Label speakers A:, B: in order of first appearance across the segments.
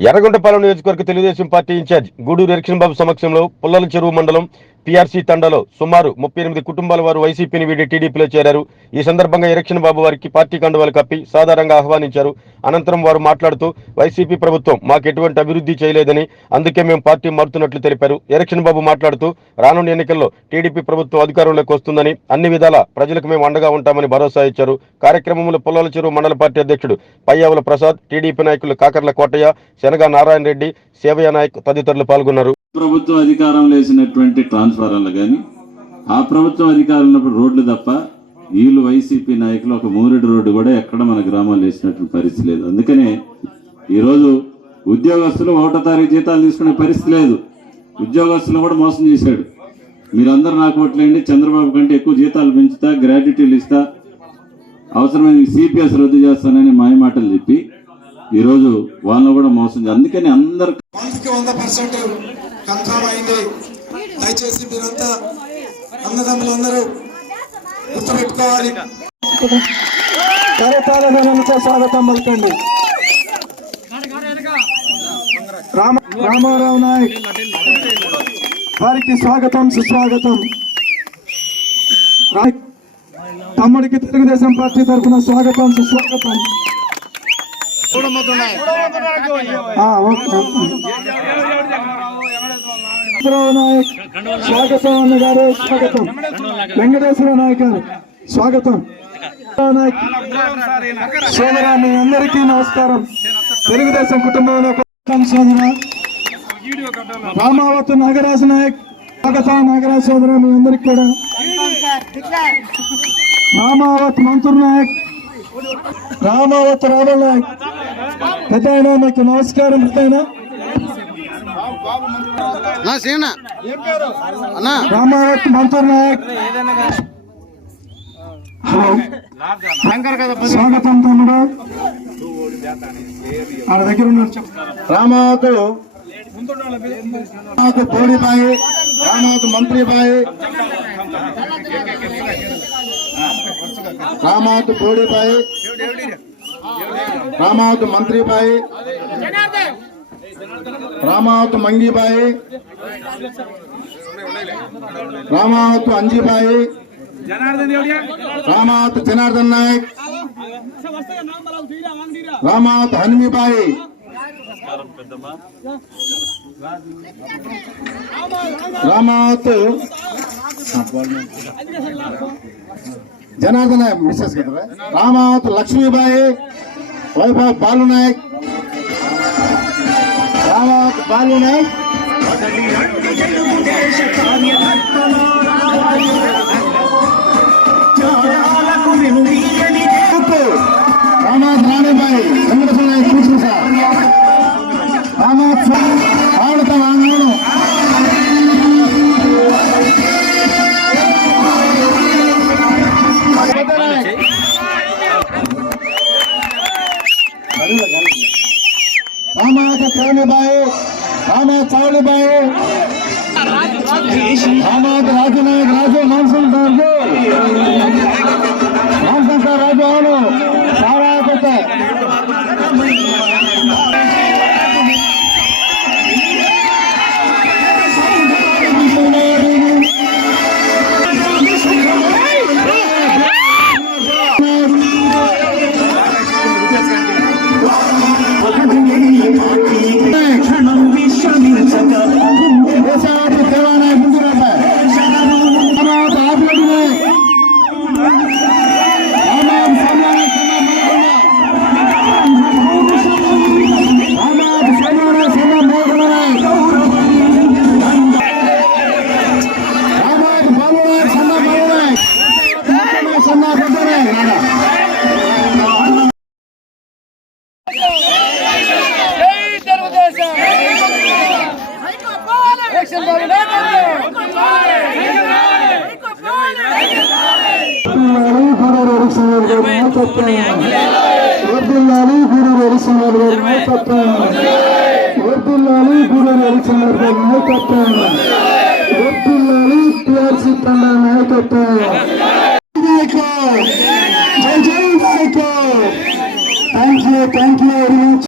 A: ఎర్రగొండపాలెం నియోజకవర్గ Telugu Desam party incharge Gudur erection Babu సమక్షంలో పుల్లల చెరువు మండలం పీఆర్సీ తండలో సుమారు ముప్పై ఎనిమిది కుటుంబాల వారు వైసీపీని వీడి టీడీపీలో చేరారు. ఈ సందర్భంగా ఎరక్షన్ బాబు వారికి పార్టీ కండువాలు కప్పి సాధారణంగా ఆహ్వానించారు. అనంతరం వారు మాట్లాడుతూ వైసీపీ ప్రభుత్వం మాకు ఎటువంటి అభివృద్ధి చేయలేదని అందుకే మేము పార్టీ మారుతున్నట్లు తెలిపారు. ఎరక్షన్ బాబు మాట్లాడుతూ రానున్న ఎన్నికల్లో టీడీపీ ప్రభుత్వం అధికారంలోకి వస్తుందని అన్ని విధాల ప్రజలకు మేము అండగా ఉంటామని భరోసా ఇచ్చారు. కార్యక్రమంలో పుల్లల చెరువు మండల పార్టీ అధ్యక్షుడు పయ్యావుల ప్రసాద్ టీడీపీ నాయకులు కాకర్ల కోటయ్య శనగ నారాయణ రెడ్డి సేవయ్య నాయక్ తదితరులు పాల్గొన్నారు.
B: ప్రభుత్వం అధికారం లేచినటువంటి ట్రాన్స్ఫారాలు కానీ ఆ ప్రభుత్వం అధికారం ఉన్నప్పుడు రోడ్లు తప్ప వీళ్ళు వైసీపీ నాయకులు ఒక మూరెడు రోడ్డు కూడా ఎక్కడ మన గ్రామాలు వేసినటువంటి పరిస్థితి లేదు. అందుకనే ఈరోజు ఉద్యోగస్తులు ఒకటో తారీఖు జీతాలు తీసుకునే పరిస్థితి లేదు. ఉద్యోగస్తులు కూడా మోసం చేశాడు. మీరందరూ నాకు ఓట్లేండి చంద్రబాబు కంటే ఎక్కువ జీతాలు పెంచుతా గ్రాడ్యుటీలు ఇస్తా అవసరమైన సిపిఎస్ రద్దు చేస్తానని మాయమాటలు చెప్పి ఈరోజు వాళ్ళని కూడా మోసం అందుకని అందరు
C: వందకి వంద పర్సెంట్ కన్ఫర్మ్ అయింది. దయచేసి మీరంతా అన్నదమ్ములందరూ గుర్తుపెట్టుకోవాలి. కరతాళ స్వాగతం పలకండి. రామ రామారావు నాయక్ వారికి స్వాగతం సుస్వాగతం. తమ్ముడికి తెలుగుదేశం పార్టీ తరఫున స్వాగతం సుస్వాగతం. స్వాగతం గారు స్వాగతం. వెంకటేశ్వర నాయక్ గారు స్వాగతం. నాయక్ సోదరా మీ అందరికీ నమస్కారం. తెలుగుదేశం కుటుంబంలో స్వాగతం సోదర. రామావత్ నాగరాజు నాయక్ స్వాగతం నాగరాజు సోదర మీ అందరికి కూడా. రామావతి మంతూర్ నాయక్ రామావత్ నాయక్. పెద్ద మీకు నమస్కారం పెద్ద
D: నా సేన. అన్నా.
C: రామావత్ మంతూర్ నాయక్. స్వాగతం తమ్ముడు. ఆడ దగ్గర ఉన్నారు చెప్పు. రామావత్ రామావత్ పోడిబాయి రామావత్ మంత్రిబాయి రామావత్ మంగిబాయి రామావత్ అంజీబాయి రామావత్ జనార్దన్ నాయక్ రామావత్ హనుమిబాయి. రామావత్ జనార్దన్ నాయక్ మిస్సెస్ కదా? రామావత్ లక్ష్మీబాయి. వైభవ్ బాలు నాయక్ బాలు నాయక్ రామావత్ ప్రేమిబాయి రామావత్ చౌళిబాయి రామావత్ రాజు. నాయక్ రాజు గారు మాన్సూన్ వర్దిల్లాలి గురు రవిచంద్ర గారి నాయకత్వం వర్దిల్లాలి గురు రవిచంద్ర గారి నాయకత్వం వర్దిల్లాలి టిఆర్సీ తండ నాయకత్వం జై జై thank you thank you very much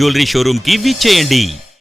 E: jewellery షోరూమ్కి విచ్చేయండి